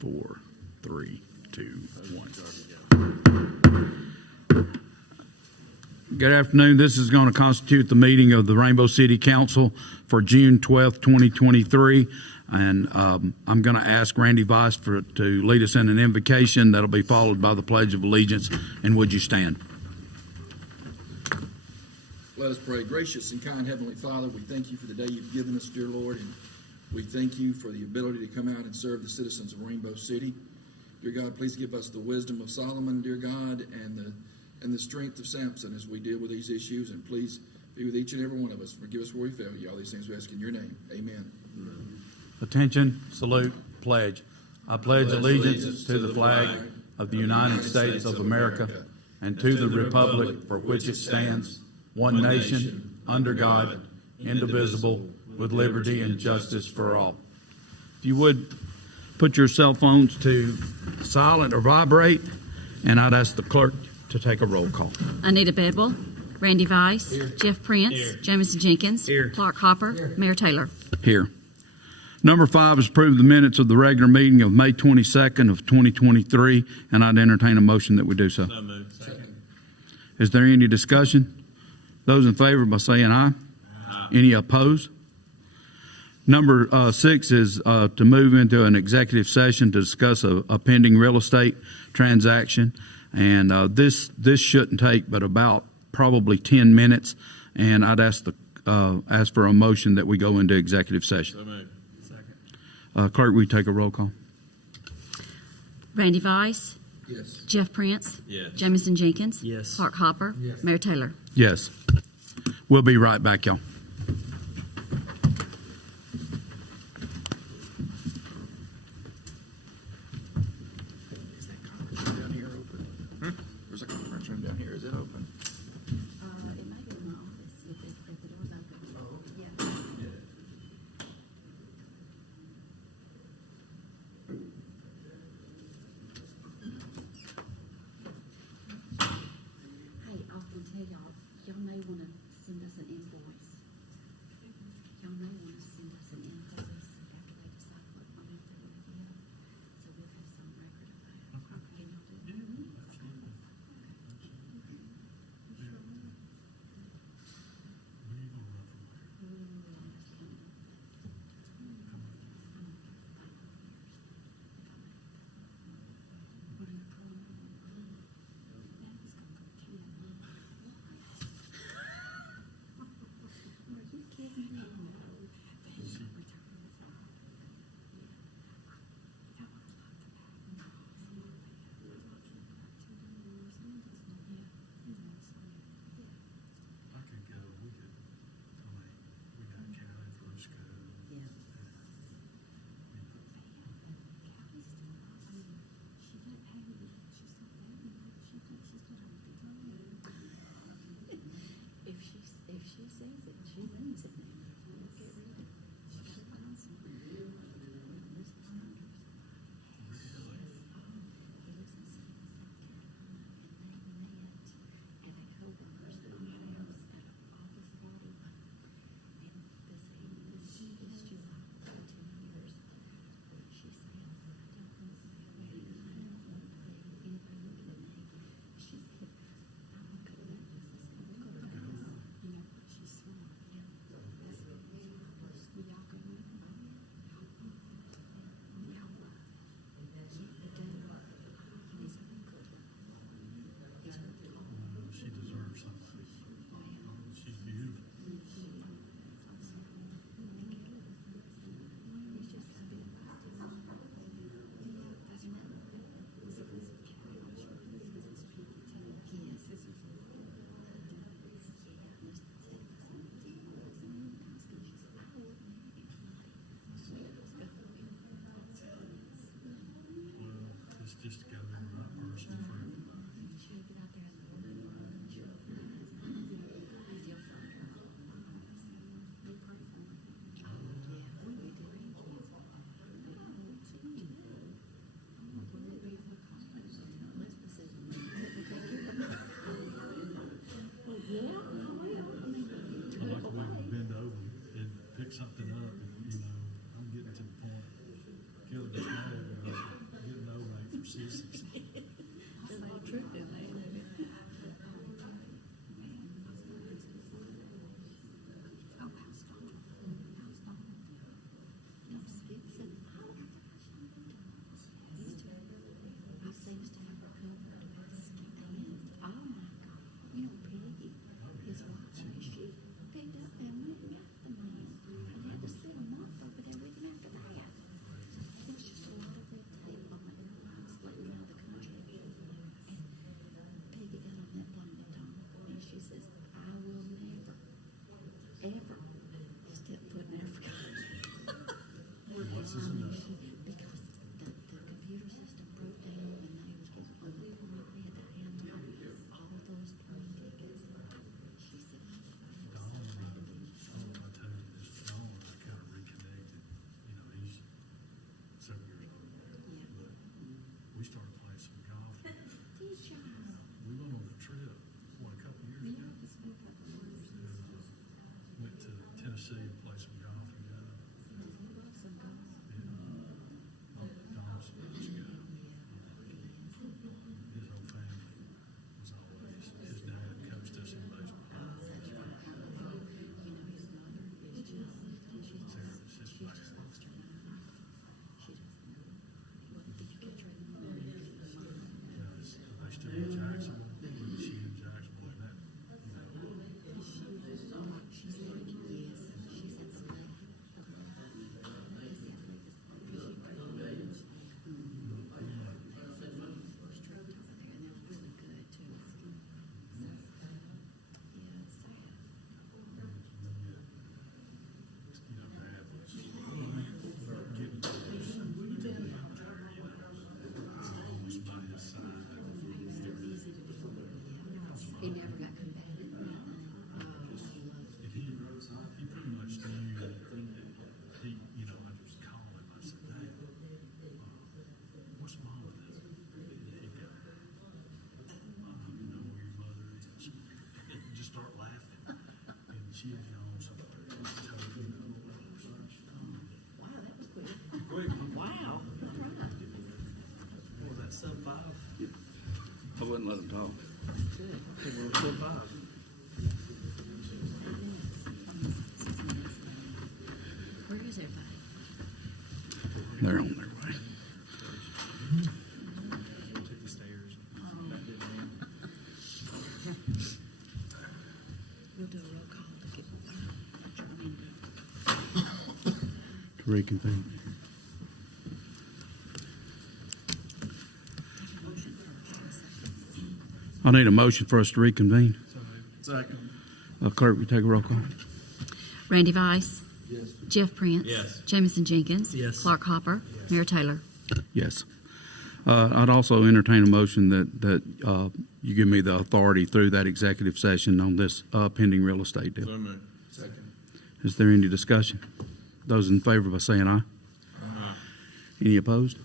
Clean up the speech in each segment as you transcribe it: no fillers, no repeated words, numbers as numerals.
4, 3, 2, 1. Good afternoon. This is going to constitute the meeting of the Rainbow City Council for June 12th, 2023. And I'm going to ask Randy Weiss to lead us in an invocation that'll be followed by the Pledge of Allegiance. And would you stand? Let us pray. Gracious and kind Heavenly Father, we thank you for the day you've given us, dear Lord, and we thank you for the ability to come out and serve the citizens of Rainbow City. Dear God, please give us the wisdom of Solomon, dear God, and the strength of Samson as we deal with these issues, and please be with each and every one of us. Forgive us where we fail you. All these things we ask in your name. Amen. Attention, salute, pledge. I pledge allegiance to the flag of the United States of America and to the republic for which it stands, one nation, under God, indivisible, with liberty and justice for all. If you would put your cell phones to silent or vibrate, and I'd ask the clerk to take a roll call. Anita Bedwell, Randy Weiss, Here. Jeff Prince, Jamison Jenkins, Here. Clark Hopper, Mayor Taylor. Here. Number 5 is approve the minutes of the regular meeting of May 22nd of 2023, and I'd entertain a motion that we do so. So moved. Second. Is there any discussion? Those in favor by saying aye. Aye. Any opposed? Number 6 is to move into an executive session to discuss a pending real estate transaction, and this shouldn't take but about probably 10 minutes, and I'd ask for a motion that we go into executive session. So moved. Clerk, will you take a roll call? Randy Weiss, Yes. Jeff Prince, Yes. Jamison Jenkins, Yes. Clark Hopper, Mayor Taylor. Yes. We'll be right back, y'all. Is that conference room down here open? There's a conference room down here. Is it open? It might be in my office if the door's open. Oh, okay. Yeah. Hey, I was gonna tell y'all may want to send us an invoice. Y'all may want to send us an invoice after they decide what money they're gonna give. So we'll have some record of that. Can y'all do that? Are you kidding me? I could go, we got Cali for school. If she says it, she means it. Get rid of it. She deserves something. She's beautiful. Well, it's just got to be the right person for it. I like the way we bend over and pick something up. I'm getting to the point. Kill it this morning. see him play some golf again. Dom's supposed to go. His whole family was always, his dad coached us in baseball. They still in Jacksonville, she in Jacksonville, and that, Dad was getting close. Almost by his side. He never got combated. And he pretty much knew that he, I just called him. I said, "Hey, what's wrong with it?" And he'd go, "You know where your mother is." And just start laughing. And she'd go on something. Wow, that was quick. Wow, all right. What was that, sub-5? I wouldn't let him talk. Good. Okay, we're sub-5. Where is everybody? They're on their way. Took the stairs. We'll do a roll call to get adjourned. To reconvene. I need a motion for us to reconvene. Second. Clerk, will you take a roll call? Randy Vice. Yes. Jeff Prince. Yes. Jamison Jenkins. Yes. Clark Hopper. Mayor Taylor. Yes. I'd also entertain a motion that you give me the authority through that executive session on this pending real estate deal. Second. Is there any discussion? Those in favor by saying aye. Any opposed?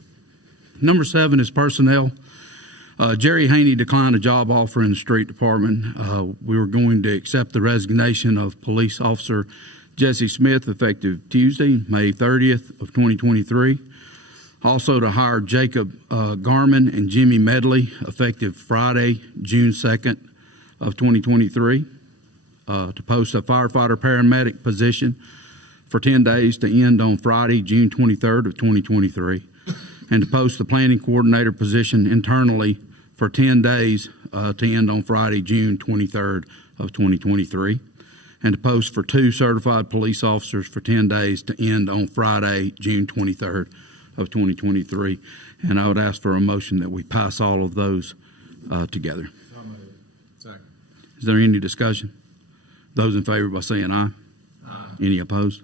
Number 7 is personnel. Jerry Haney declined a job offer in the street department. We were going to accept the resignation of police officer Jesse Smith effective Tuesday, May 30th of 2023. Also to hire Jacob Garman and Jimmy Medley effective Friday, June 2nd of 2023. To post a firefighter paramedic position for 10 days to end on Friday, June 23rd of 2023. And to post the planning coordinator position internally for 10 days to end on Friday, June 23rd of 2023. And to post for 2 certified police officers for 10 days to end on Friday, June 23rd of 2023. And I would ask for a motion that we pass all of those together. Second. Is there any discussion? Those in favor by saying aye. Aye. Any opposed?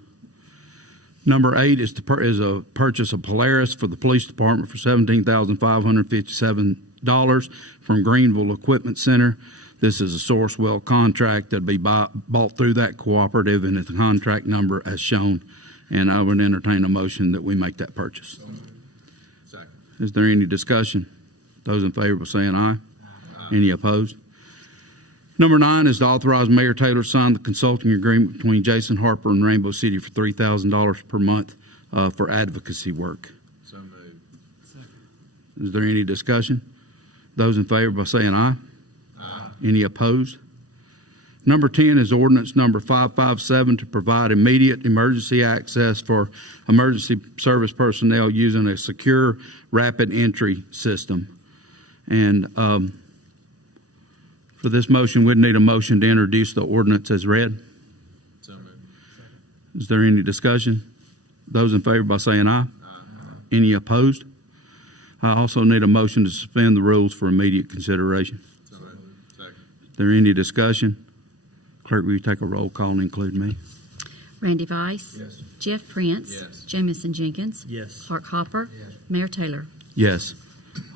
Number 8 is a purchase of Polaris for the police department for $17,557 from Greenville Equipment Center. This is a Sourcewell contract that be bought through that cooperative, and it's a contract number as shown. And I would entertain a motion that we make that purchase. Second. Is there any discussion? Those in favor by saying aye. Aye. Any opposed? Number 9 is to authorize Mayor Taylor to sign the consulting agreement between Jason Harper and Rainbow City for $3,000 per month for advocacy work. So moved. Is there any discussion? Those in favor by saying aye. Aye. Any opposed? Number 10 is ordinance number 557 to provide immediate emergency access for emergency service personnel using a secure rapid entry system. And for this motion, we'd need a motion to introduce the ordinance as read. So moved. Is there any discussion? Those in favor by saying aye. Aye. Any opposed? I also need a motion to suspend the rules for immediate consideration. So moved. Second. Is there any discussion? Clerk, will you take a roll call and include me? Randy Vice. Yes. Jeff Prince. Yes. Jamison Jenkins. Yes. Clark Hopper. Yes. Mayor Taylor. Yes.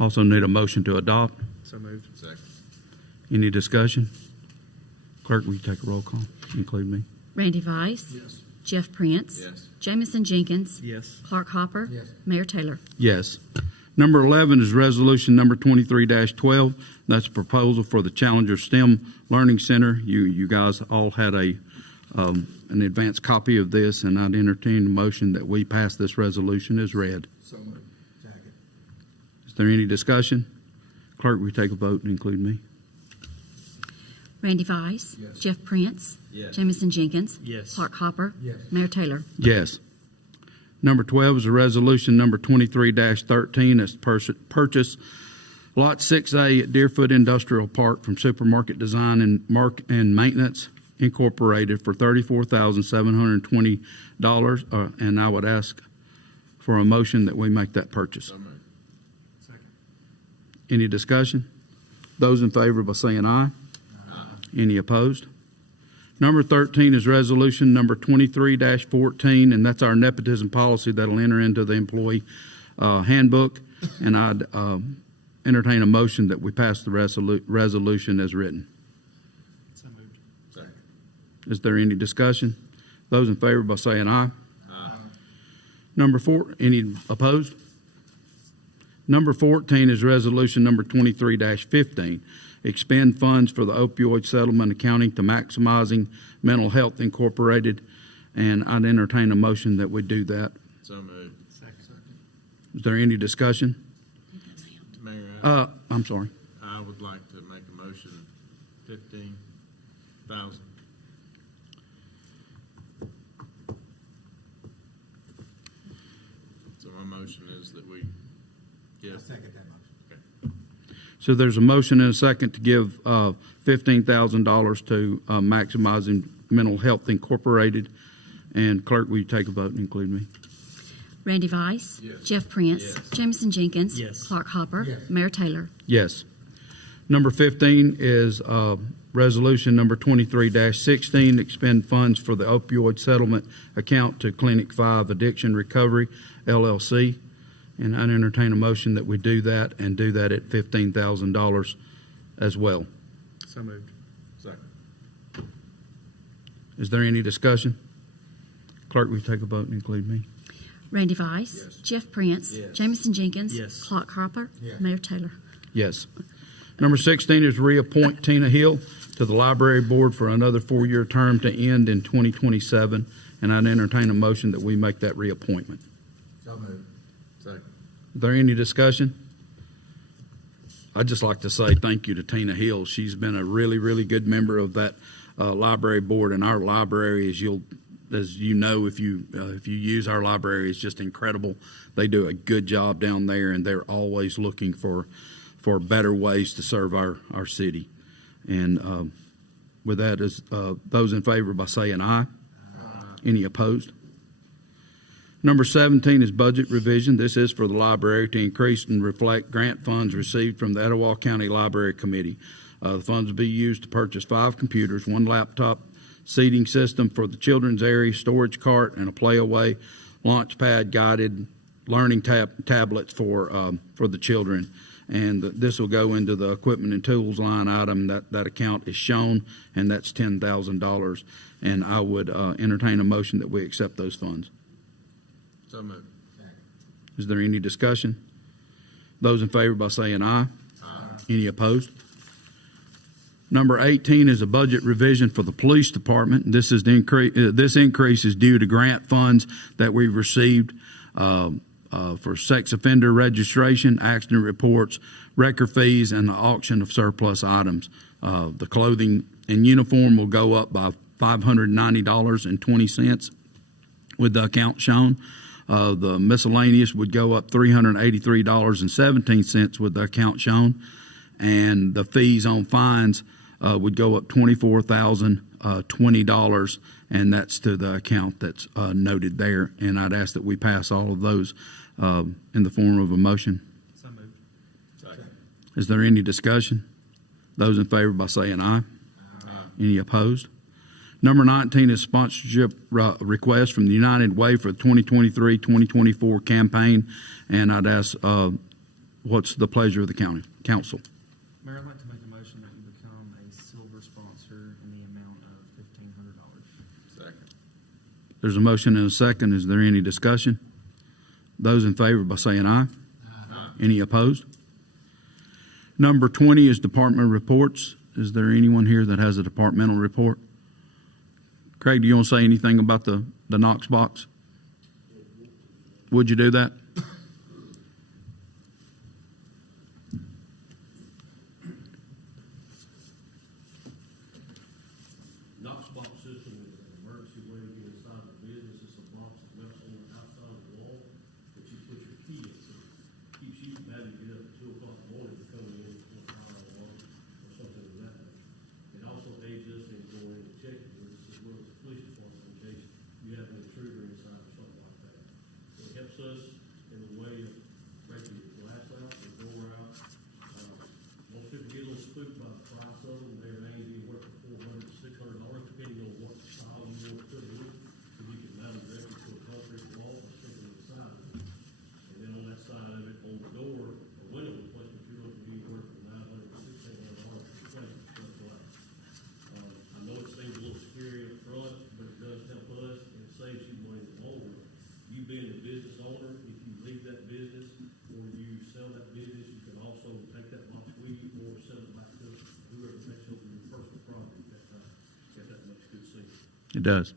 Also need a motion to adopt. So moved. Second. Any discussion? Clerk, will you take a roll call? Include me. Randy Vice. Yes. Jeff Prince. Yes. Jamison Jenkins. Yes. Clark Hopper. Yes. Mayor Taylor. Yes. Number 11 is resolution number 23-12. That's a proposal for the Challenger STEM Learning Center. You guys all had a an advance copy of this, and I'd entertain the motion that we pass this resolution as read. So moved. Is there any discussion? Clerk, will you take a vote and include me? Randy Vice. Yes. Jeff Prince. Yes. Jamison Jenkins. Yes. Clark Hopper. Yes. Mayor Taylor. Yes. Number 12 is a resolution number 23-13. It's purchase Lot 6A at Deerfoot Industrial Park from Supermarket Design and Maintenance Incorporated for $34,720. And I would ask for a motion that we make that purchase. So moved. Any discussion? Those in favor by saying aye. Any opposed? Number 13 is resolution number 23-14, and that's our nepotism policy that'll enter into the employee handbook. And I'd entertain a motion that we pass the resolution as written. So moved. Second. Is there any discussion? Those in favor by saying aye. Number 4, any opposed? Number 14 is resolution number 23-15. Expend funds for the opioid settlement accounting to Maximizing Mental Health Incorporated. And I'd entertain a motion that we do that. So moved. Second. Is there any discussion? Mayor, I'm sorry. I would like to make a motion, 15,000. So my motion is that we give. Second that motion. So there's a motion and a second to give $15,000 to Maximizing Mental Health Incorporated. And clerk, will you take a vote and include me? Randy Vice. Yes. Jeff Prince. Yes. Jamison Jenkins. Yes. Clark Hopper. Yes. Mayor Taylor. Yes. Number 15 is resolution number 23-16, expend funds for the opioid settlement account to Clinic 5 Addiction Recovery, LLC. And I'd entertain a motion that we do that and do that at $15,000 as well. So moved. Second. Is there any discussion? Clerk, will you take a vote and include me? Randy Vice. Yes. Jeff Prince. Yes. Jamison Jenkins. Yes. Clark Hopper. Yes. Mayor Taylor. Yes. Number 16 is reappoint Tina Hill to the Library Board for another 4-year term to end in 2027. And I'd entertain a motion that we make that reappointment. So moved. Second. Is there any discussion? I'd just like to say thank you to Tina Hill. She's been a really, really good member of that library board. And our library, as you know, if you use our library, it's just incredible. They do a good job down there, and they're always looking for better ways to serve our city. And with that, is those in favor by saying aye. Any opposed? Number 17 is budget revision. This is for the library to increase and reflect grant funds received from the Etowah County Library Committee. The funds will be used to purchase 5 computers, 1 laptop, seating system for the children's area, storage cart, and a playaway launch pad guided learning tablets for the children. And this will go into the equipment and tools line item. That account is shown, and that's $10,000. And I would entertain a motion that we accept those funds. So moved. Is there any discussion? Those in favor by saying aye. Any opposed? Number 18 is a budget revision for the police department. This is the increase. This increase is due to grant funds that we've received for sex offender registration, accident reports, record fees, and the auction of surplus items. The clothing and uniform will go up by $590.20 with the account shown. The miscellaneous would go up $383.17 with the account shown. And the fees on fines would go up $24,020, and that's to the account that's noted there. And I'd ask that we pass all of those in the form of a motion. So moved. Second. Is there any discussion? Those in favor by saying aye. Any opposed? Number 19 is sponsorship request from the United Way for the 2023-2024 campaign. And I'd ask, what's the pleasure of the council? Mayor, I'd like to make a motion that we become a silver sponsor in the amount of $1,500. Second. There's a motion and a second. Is there any discussion? Those in favor by saying aye. Any opposed? Number 20 is department reports. Is there anyone here that has a departmental report? Craig, do you want to say anything about the Knox box? Would you do that? Knox box system is an emergency way to get inside the business. It's a box that mounts on the outside of the wall that you put your key into. Keeps you from having to get up at 2 o'clock in the morning to come in for a fire alarm or something of that nature. It also aids us in going and checking this as well as the police department in case you have an intruder inside or something like that. So it helps us in the way of breaking the glass out, the door out. Most people get a little spooked by the price of them. They may be worth $400 to $600, depending on what style you want to put in. So you can mount it directly to a concrete wall or something on the side of it. And then on that side of it, on the door or window replacement, you're looking to be worth from $900 to $1,600 for replacement stuff glass. I know it seems a little scary up front, but it does help us and it saves you money in the long run. You being the business owner, if you leave that business or you sell that business, you can also take that box with you or sell it back to whoever takes over your personal property at that time. If that makes good sense. It does.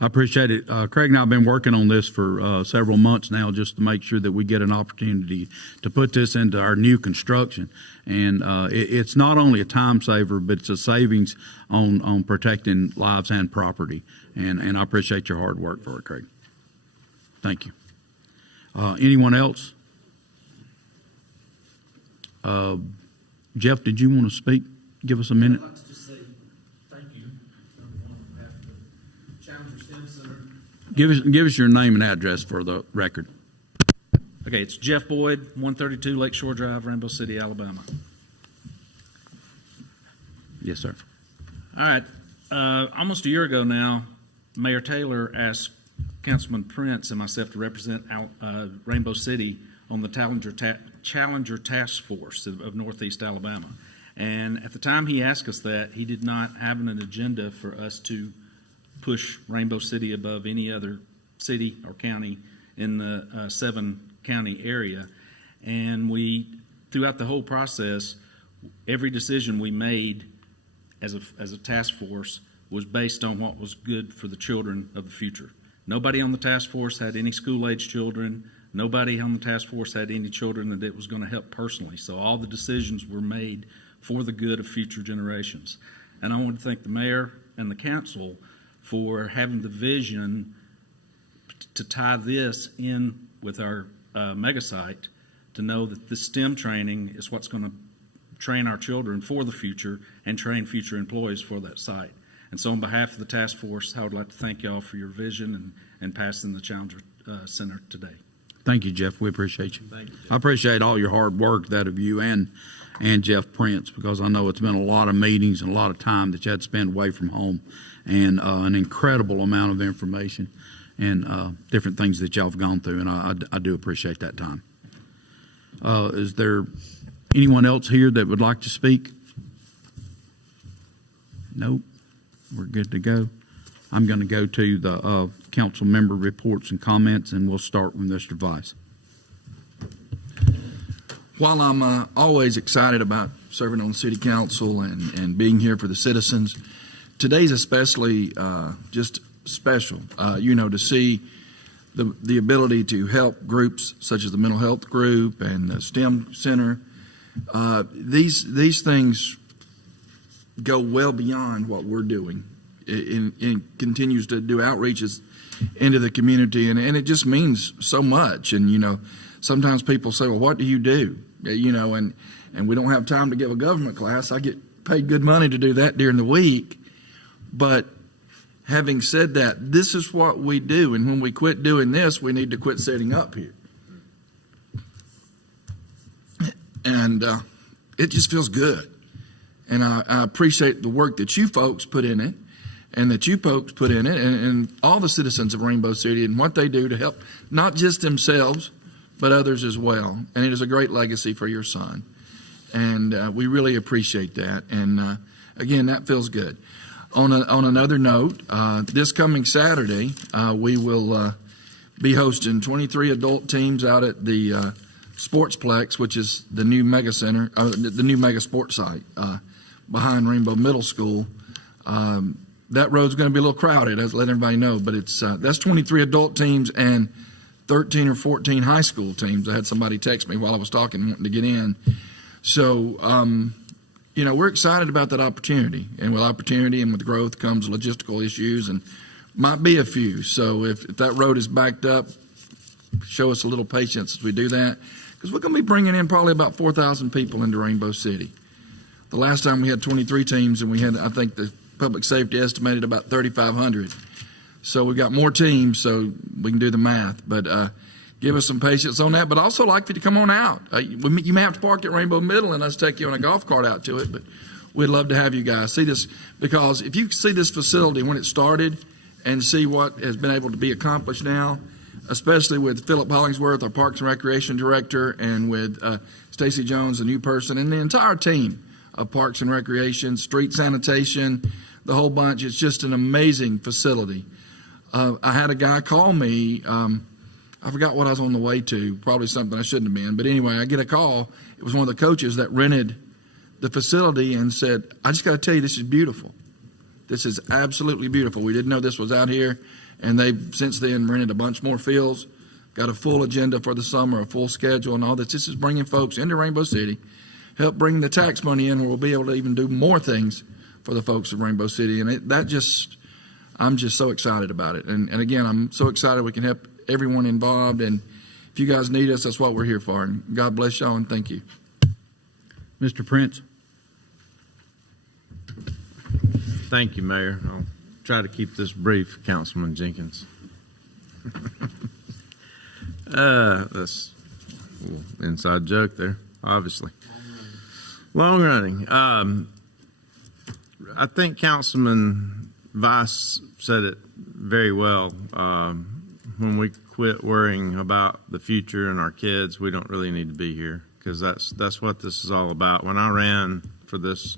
I appreciate it. Craig and I have been working on this for several months now just to make sure that we get an opportunity to put this into our new construction. And it's not only a time saver, but it's a savings on protecting lives and property. And I appreciate your hard work for it, Craig. Thank you. Anyone else? Jeff, did you want to speak? Give us a minute. I'd like to just say thank you on behalf of the Challenger STEM Center. Give us your name and address for the record. Okay, it's Jeff Boyd, 132 Lakeshore Drive, Rainbow City, Alabama. Yes, sir. All right, almost a year ago now, Mayor Taylor asked Councilman Prince and myself to represent Rainbow City on the Challenger Task Force of Northeast Alabama. And at the time he asked us that, he did not have an agenda for us to push Rainbow City above any other city or county in the 7-county area. And we, throughout the whole process, every decision we made as a task force was based on what was good for the children of the future. Nobody on the task force had any school-age children. Nobody on the task force had any children that it was going to help personally. So all the decisions were made for the good of future generations. And I want to thank the mayor and the council for having the vision to tie this in with our mega site, to know that the STEM training is what's going to train our children for the future and train future employees for that site. And so on behalf of the task force, I would like to thank y'all for your vision and passing the Challenger Center today. Thank you, Jeff. We appreciate you. Thank you, Jeff. I appreciate all your hard work, that of you and Jeff Prince, because I know it's been a lot of meetings and a lot of time that you had to spend away from home, and an incredible amount of information and different things that y'all have gone through, and I do appreciate that time. Is there anyone else here that would like to speak? Nope. We're good to go. I'm going to go to the council member reports and comments, and we'll start with Mr. Vice. While I'm always excited about serving on the city council and being here for the citizens, today's especially just special, to see the ability to help groups such as the mental health group and the STEM Center. These things go well beyond what we're doing. It continues to do outreaches into the community, and it just means so much. And, sometimes people say, well, what do you do? And we don't have time to give a government class. I get paid good money to do that during the week. But having said that, this is what we do. And when we quit doing this, we need to quit setting up here. And it just feels good. And I appreciate the work that you folks put in it, and that you folks put in it, and all the citizens of Rainbow City and what they do to help not just themselves, but others as well. And it is a great legacy for your son. And we really appreciate that. And again, that feels good. On another note, this coming Saturday, we will be hosting 23 adult teams out at the Sportsplex, which is the new mega center, the new mega sports site behind Rainbow Middle School. that road's going to be a little crowded, as let everybody know. But it's that's 23 adult teams and 13 or 14 high school teams. I had somebody text me while I was talking, wanting to get in. So, we're excited about that opportunity. And with opportunity and with growth comes logistical issues, and might be a few. So if that road is backed up, show us a little patience as we do that, because we're going to be bringing in probably about 4,000 people into Rainbow City. The last time we had 23 teams, and we had, I think the public safety estimated about 3,500. So we've got more teams, so we can do the math. But give us some patience on that. But also like for you to come on out. You may have to park at Rainbow Middle and us take you on a golf cart out to it, but we'd love to have you guys see this, because if you see this facility when it started and see what has been able to be accomplished now, especially with Philip Hollingsworth, our Parks and Recreation Director, and with Stacy Jones, the new person, and the entire team of Parks and Recreation, street sanitation, the whole bunch. It's just an amazing facility. I had a guy call me. I forgot what I was on the way to, probably something I shouldn't have been. But anyway, I get a call. It was one of the coaches that rented the facility and said, I just got to tell you, this is beautiful. This is absolutely beautiful. We didn't know this was out here. And they've since then rented a bunch more fields, got a full agenda for the summer, a full schedule and all that. This is bringing folks into Rainbow City, help bring the tax money in where we'll be able to even do more things for the folks of Rainbow City. And I'm just so excited about it. And again, I'm so excited we can help everyone involved. And if you guys need us, that's what we're here for. And God bless y'all, and thank you. Mr. Prince? Thank you, Mayor. I'll try to keep this brief, Councilman Jenkins. That's a little inside joke there, obviously. Long running. I think Councilman Vice said it very well. When we quit worrying about the future and our kids, we don't really need to be here, because that's what this is all about. When I ran for this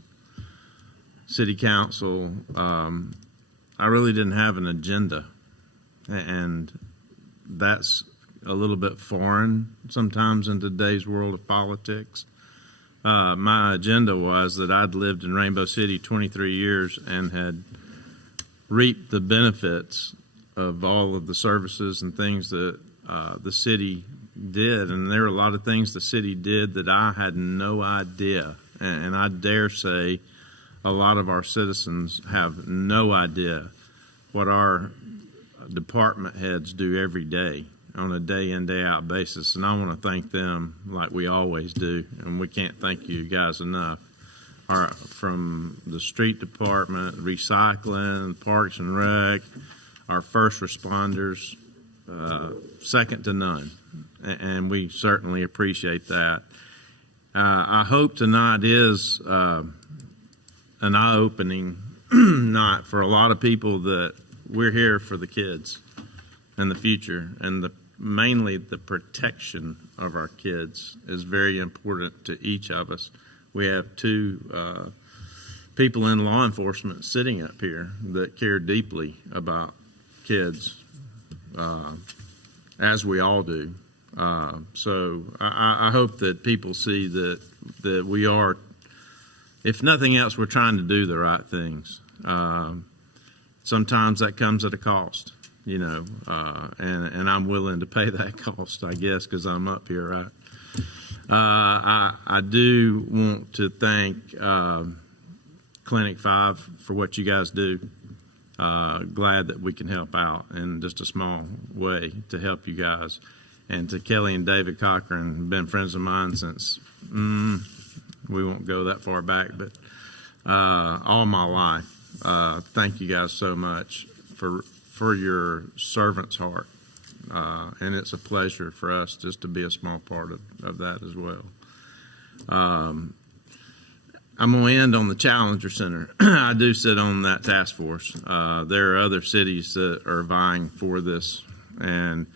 city council, I really didn't have an agenda, and that's a little bit foreign sometimes in today's world of politics. My agenda was that I'd lived in Rainbow City 23 years and had reaped the benefits of all of the services and things that the city did. And there were a lot of things the city did that I had no idea. And I dare say a lot of our citizens have no idea what our department heads do every day on a day in, day out basis. And I want to thank them like we always do. And we can't thank you guys enough. From the street department, recycling, Parks and Rec, our first responders, second to none. And we certainly appreciate that. I hope tonight is an eye-opening night for a lot of people, that we're here for the kids and the future, and mainly the protection of our kids is very important to each of us. We have two people in law enforcement sitting up here that care deeply about kids, as we all do. So I hope that people see that we are, if nothing else, we're trying to do the right things. Sometimes that comes at a cost, and I'm willing to pay that cost, I guess, because I'm up here, right? I do want to thank Clinic 5 for what you guys do. Glad that we can help out in just a small way to help you guys. And to Kelly and David Cochran, been friends of mine since, we won't go that far back, but all my life. Thank you guys so much for your servant's heart. And it's a pleasure for us just to be a small part of that as well. I'm going to end on the Challenger Center. I do sit on that task force. There are other cities that are vying for this. And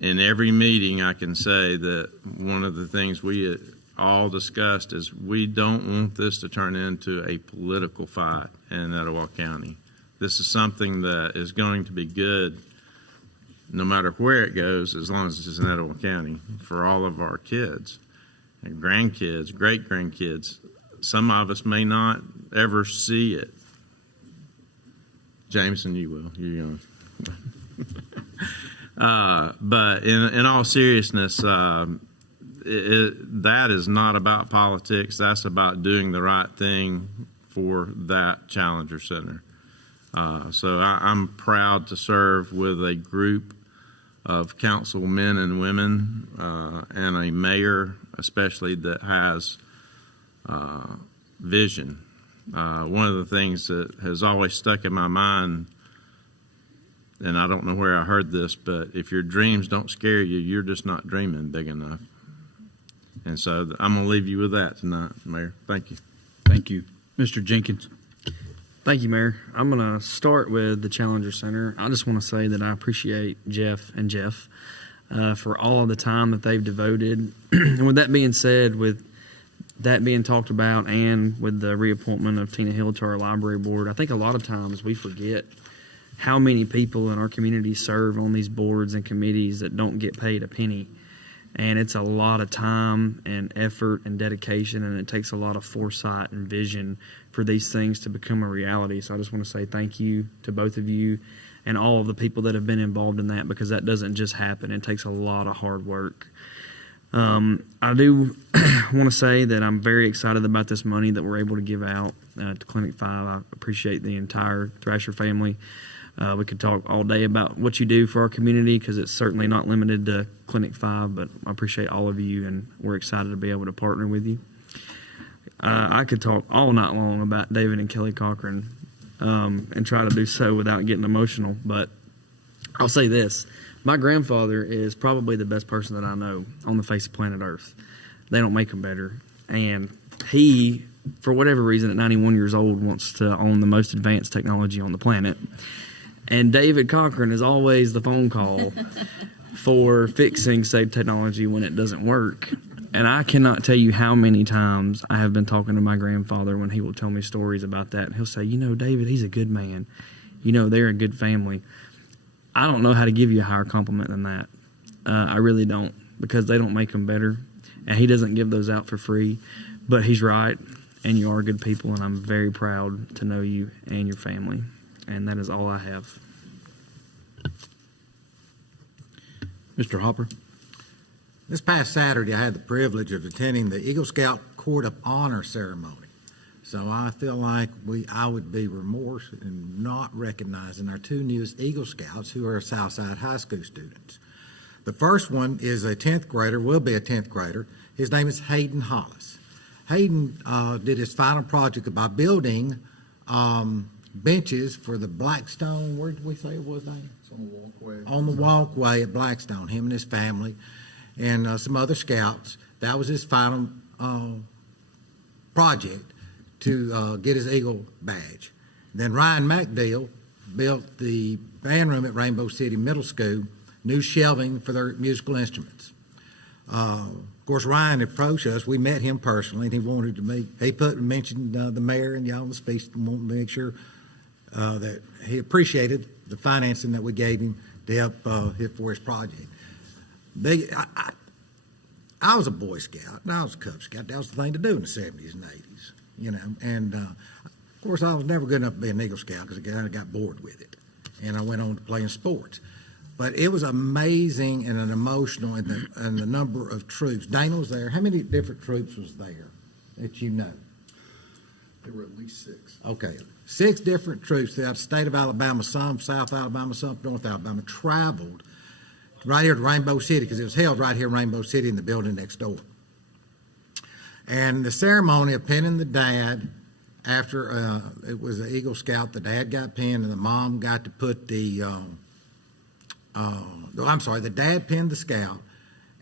in every meeting, I can say that one of the things we all discussed is we don't want this to turn into a political fight in Etowah County. This is something that is going to be good no matter where it goes, as long as it's in Etowah County, for all of our kids and grandkids, great-grandkids. Some of us may not ever see it Jameson, you will. You're going but in all seriousness, that is not about politics. That's about doing the right thing for that Challenger Center. So I'm proud to serve with a group of councilmen and women and a mayor, especially, that has vision. One of the things that has always stuck in my mind, and I don't know where I heard this, but if your dreams don't scare you, you're just not dreaming big enough. And so I'm going to leave you with that tonight, Mayor. Thank you. Thank you. Mr. Jenkins. Thank you, Mayor. I'm going to start with the Challenger Center. I just want to say that I appreciate Jeff and Jeff for all of the time that they've devoted. And with that being said, with that being talked about and with the reappointment of Tina Hill to our library board, I think a lot of times we forget how many people in our community serve on these boards and committees that don't get paid a penny. And it's a lot of time and effort and dedication, and it takes a lot of foresight and vision for these things to become a reality. So I just want to say thank you to both of you and all of the people that have been involved in that, because that doesn't just happen. It takes a lot of hard work. I do want to say that I'm very excited about this money that we're able to give out to Clinic 5. I appreciate the entire Thrasher family. We could talk all day about what you do for our community, because it's certainly not limited to Clinic 5, but I appreciate all of you, and we're excited to be able to partner with you. I could talk all night long about David and Kelly Cochran and try to do so without getting emotional, but I'll say this. My grandfather is probably the best person that I know on the face of planet Earth. They don't make them better. And he, for whatever reason, at 91 years old, wants to own the most advanced technology on the planet. And David Cochran is always the phone call for fixing safe technology when it doesn't work. And I cannot tell you how many times I have been talking to my grandfather when he will tell me stories about that. And he'll say, you know, David, he's a good man. You know, they're a good family. I don't know how to give you a higher compliment than that. I really don't, because they don't make them better. And he doesn't give those out for free. But he's right, and you are good people, and I'm very proud to know you and your family. And that is all I have. Mr. Hopper. This past Saturday, I had the privilege of attending the Eagle Scout Court of Honor ceremony. So I feel like I would be remorse in not recognizing our two newest Eagle Scouts who are Southside High School students. The first one is a 10th grader, will be a 10th grader. His name is Hayden Hollis. Hayden did his final project by building benches for the Blackstone, where did we say it was, Dane? It's on the walkway. On the walkway at Blackstone, him and his family, and some other scouts. That was his final project to get his Eagle badge. Then Ryan McDeal built the band room at Rainbow City Middle School, new shelving for their musical instruments. Of course, Ryan approached us. We met him personally, and he wanted to meet. He mentioned the mayor and y'all in the speech, and wanted to make sure that he appreciated the financing that we gave him to help for his project. I was a Boy Scout, and I was a Cub Scout. That was the thing to do in the 70s and 80s, you know. And, of course, I was never good enough to be an Eagle Scout because I kind of got bored with it, and I went on to playing sports. But it was amazing and an emotional, and the number of troops. Dana was there. How many different troops was there that you know? There were at least 6. Okay. 6 different troops throughout the state of Alabama, some South Alabama, some North Alabama, traveled right here to Rainbow City, because it was held right here in Rainbow City in the building next door. And the ceremony of pinning the dad, after it was the Eagle Scout, the dad got pinned, and the mom got to put the the dad pinned the scout,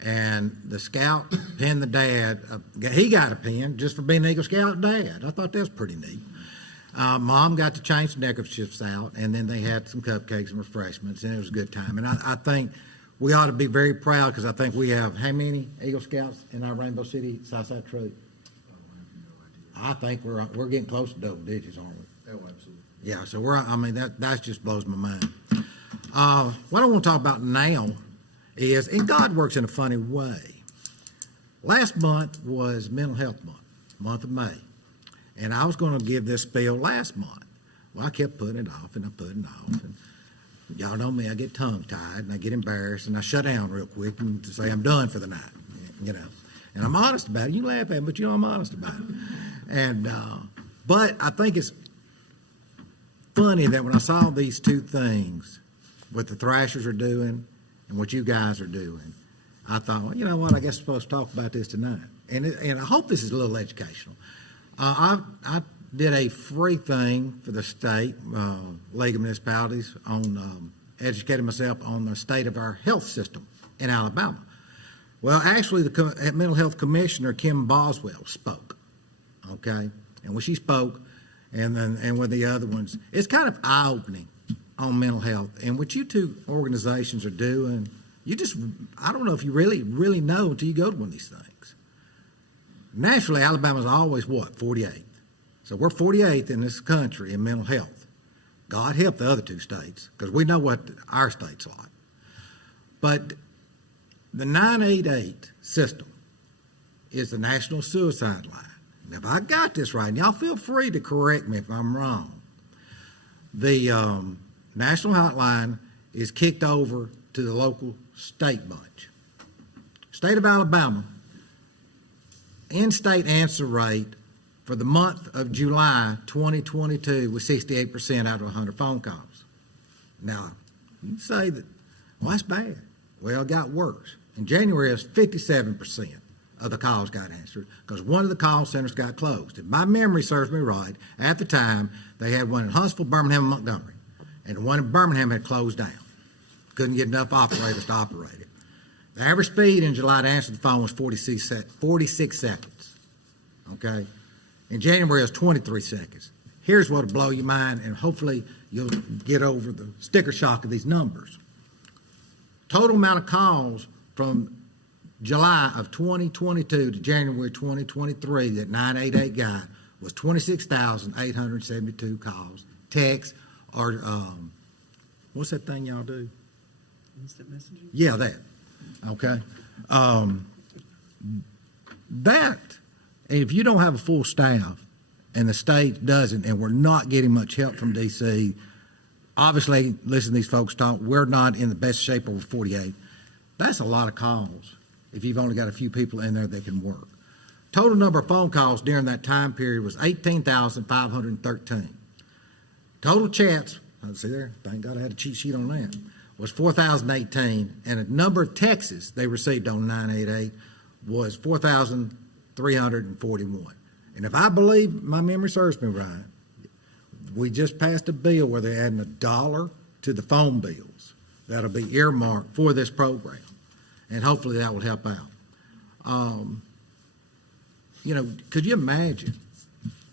and the scout pinned the dad. He got a pin just for being an Eagle Scout dad. I thought that was pretty neat. Mom got to change the neckerchiefs out, and then they had some cupcakes and refreshments, and it was a good time. And I think we ought to be very proud, because I think we have how many Eagle Scouts in our Rainbow City Southside troop? I think we're getting close to double digits, aren't we? Oh, absolutely. Yeah, so that just blows my mind. What I want to talk about now is, and God works in a funny way. Last month was Mental Health Month of May, and I was going to give this spiel last month. Well, I kept putting it off and I put it off. And y'all know me, I get tongue-tied and I get embarrassed and I shut down real quick and to say I'm done for the night, you know. And I'm honest about it. You laugh at me, but you know I'm honest about it. And, but I think it's funny that when I saw these two things, what the Thrashers are doing and what you guys are doing, I thought, well, you know what, I guess we're supposed to talk about this tonight. And I hope this is a little educational. I did a free thing for the state, League of Municipalities, on educating myself on the state of our health system in Alabama. Well, actually, the mental health commissioner, Kim Boswell, spoke, okay? And when she spoke, and with the other ones, it's kind of eye-opening on mental health. And what you two organizations are doing, I don't know if you really know until you go to one of these things. Naturally, Alabama's always what, 48th? So we're 48th in this country in mental health. God help the other two states, because we know what our state's like. But the 988 system is the National Suicide Line. Now, if I got this right, and y'all feel free to correct me if I'm wrong, the National Hotline is kicked over to the local state bunch. State of Alabama, in-state answer rate for the month of July 2022 was 68% out of 100 phone calls. Now, you can say that, well, that's bad. Well, it got worse. In January, it was 57% of the calls got answered because one of the call centers got closed. If my memory serves me right, at the time, they had one in Huntsville, Birmingham, and Montgomery, and the one in Birmingham had closed down. Couldn't get enough operators to operate it. The average speed in July to answer the phone was 46 seconds, okay? In January, it was 23 seconds. Here's what'll blow your mind, and hopefully you'll get over the sticker shock of these numbers. Total amount of calls from July of 2022 to January 2023 that 988 got was 26,872 calls, texts, or what's that thing y'all do? Instant messaging? Yeah, that. Okay. That, if you don't have a full staff and the state doesn't, and we're not getting much help from D.C., obviously, listen to these folks talk, we're not in the best shape over 48. That's a lot of calls if you've only got a few people in there that can work. Total number of phone calls during that time period was 18,513. Total chats, see there, thank God I had a cheat sheet on that, was 4,018, and the number of texts they received on 988 was 4,341. And if I believe my memory serves me right, we just passed a bill where they're adding $1 to the phone bills that'll be earmarked for this program, and hopefully that will help out. You know, could you imagine?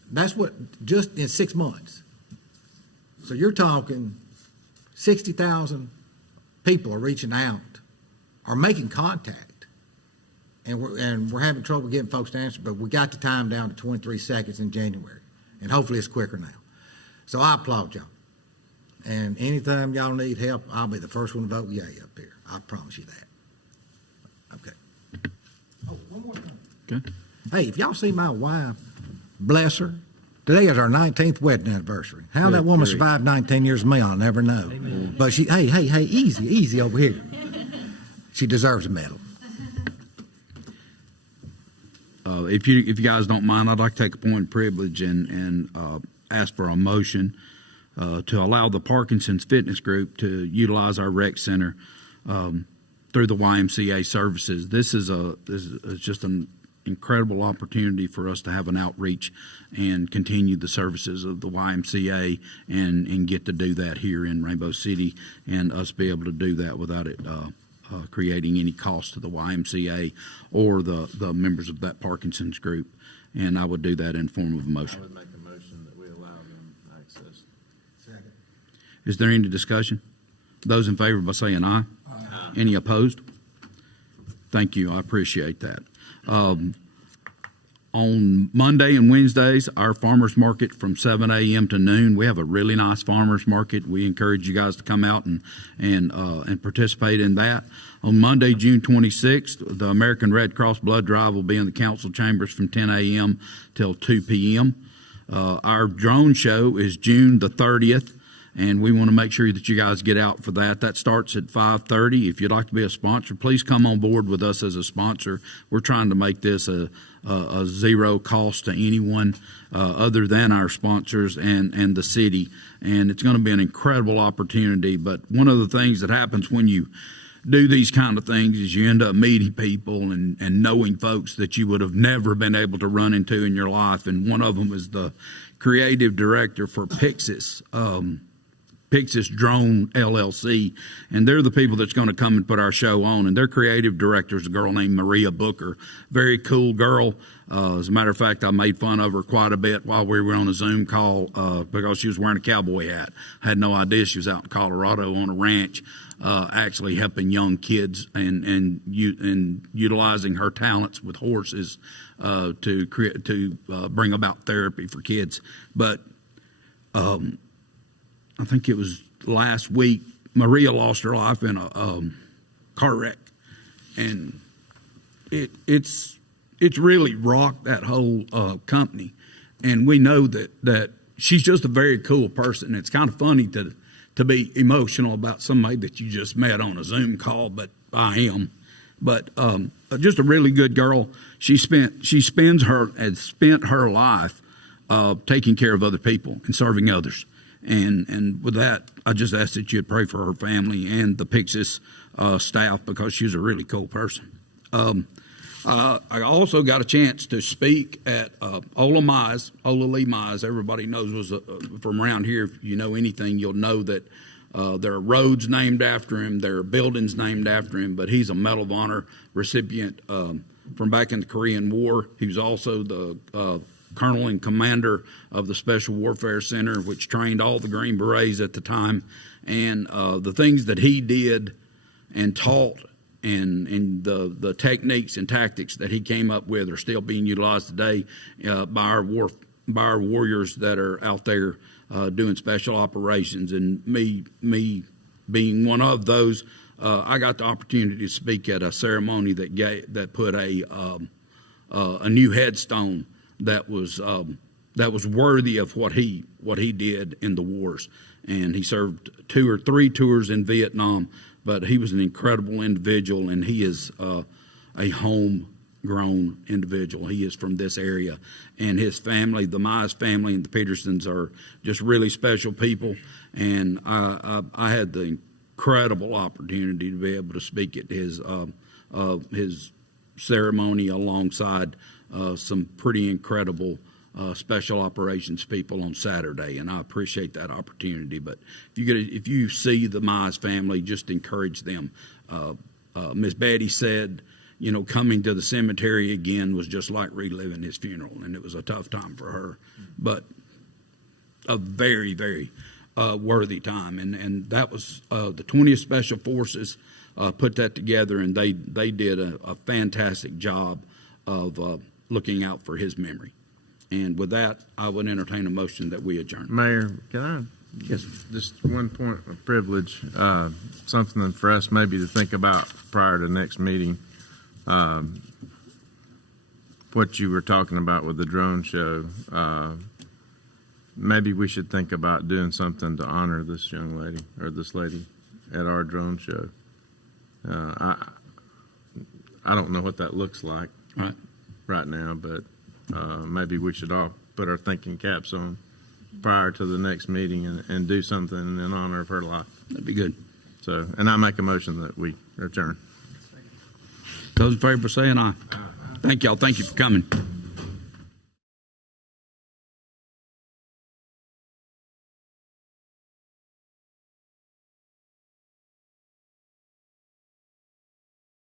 That's what, just in 6 months. So you're talking 60,000 people are reaching out, are making contact, and we're having trouble getting folks to answer, but we got the time down to 23 seconds in January, and hopefully it's quicker now. So I applaud y'all. And anytime y'all need help, I'll be the first one to vote yay up here. I promise you that. Okay. Oh, one more thing. Okay. Hey, if y'all see my wife, bless her, today is our 19th wedding anniversary. How that woman survived 19 years of me, I'll never know. Amen. But she, hey, easy over here. She deserves a medal. If you guys don't mind, I'd like to take a point of privilege and ask for a motion to allow the Parkinson's Fitness Group to utilize our rec center through the YMCA services. This is just an incredible opportunity for us to have an outreach and continue the services of the YMCA and get to do that here in Rainbow City, and us be able to do that without it creating any cost to the YMCA or the members of that Parkinson's group. And I would do that in form of a motion. I would make a motion that we allow them access. Second. Is there any discussion? Those in favor by saying aye. Aye. Any opposed? Thank you. I appreciate that. On Monday and Wednesdays, our farmers market from 7 a.m. to noon. We have a really nice farmers market. We encourage you guys to come out and participate in that. On Monday, June 26th, the American Red Cross Blood Drive will be in the council chambers from 10 a.m. till 2 p.m. Our drone show is June the 30th, and we want to make sure that you guys get out for that. That starts at 5:30. If you'd like to be a sponsor, please come on board with us as a sponsor. We're trying to make this a zero cost to anyone other than our sponsors and the city. And it's going to be an incredible opportunity. But one of the things that happens when you do these kind of things is you end up meeting people and knowing folks that you would have never been able to run into in your life. And one of them is the creative director for Pixis. Pixis Drone LLC, and they're the people that's going to come and put our show on. And their creative director is a girl named Maria Booker. Very cool girl. As a matter of fact, I made fun of her quite a bit while we were on a Zoom call because she was wearing a cowboy hat. I had no idea she was out in Colorado on a ranch, actually helping young kids and utilizing her talents with horses to bring about therapy for kids. But I think it was last week, Maria lost her life in a car wreck, and it's really rocked that whole company. And we know that she's just a very cool person. It's kind of funny to be emotional about somebody that you just met on a Zoom call, but I am. But just a really good girl. She spent her life taking care of other people and serving others. And with that, I just ask that you'd pray for her family and the Pixis staff because she's a really cool person. I also got a chance to speak at Ola Lee Mize. Everybody knows was from around here. If you know anything, you'll know that there are roads named after him. There are buildings named after him. But he's a Medal of Honor recipient from back in the Korean War. He was also the colonel and commander of the Special Warfare Center, which trained all the Green Berets at the time. And the things that he did and taught and the techniques and tactics that he came up with are still being utilized today by our warriors that are out there doing special operations. And me being one of those, I got the opportunity to speak at a ceremony that put a new headstone that was worthy of what he did in the wars. And he served 2 or 3 tours in Vietnam, but he was an incredible individual, and he is a homegrown individual. He is from this area, and his family, the Mize family and the Petersons, are just really special people. And I had the incredible opportunity to be able to speak at his ceremony alongside some pretty incredible special operations people on Saturday, and I appreciate that opportunity. But if you see the Mize family, just encourage them. Miss Betty said, coming to the cemetery again was just like reliving his funeral, and it was a tough time for her, but a very, very worthy time. And that was the 20th Special Forces put that together, and they did a fantastic job of looking out for his memory. And with that, I would entertain a motion that we adjourn. Mayor, can I? Yes. Just one point of privilege, something for us maybe to think about prior to next meeting. What you were talking about with the drone show, maybe we should think about doing something to honor this young lady or this lady at our drone show. I don't know what that looks like right now, but maybe we should all put our thinking caps on prior to the next meeting and do something in honor of her life. That'd be good. So, and I make a motion that we adjourn. Those in favor saying aye. Thank y'all. Thank you for coming.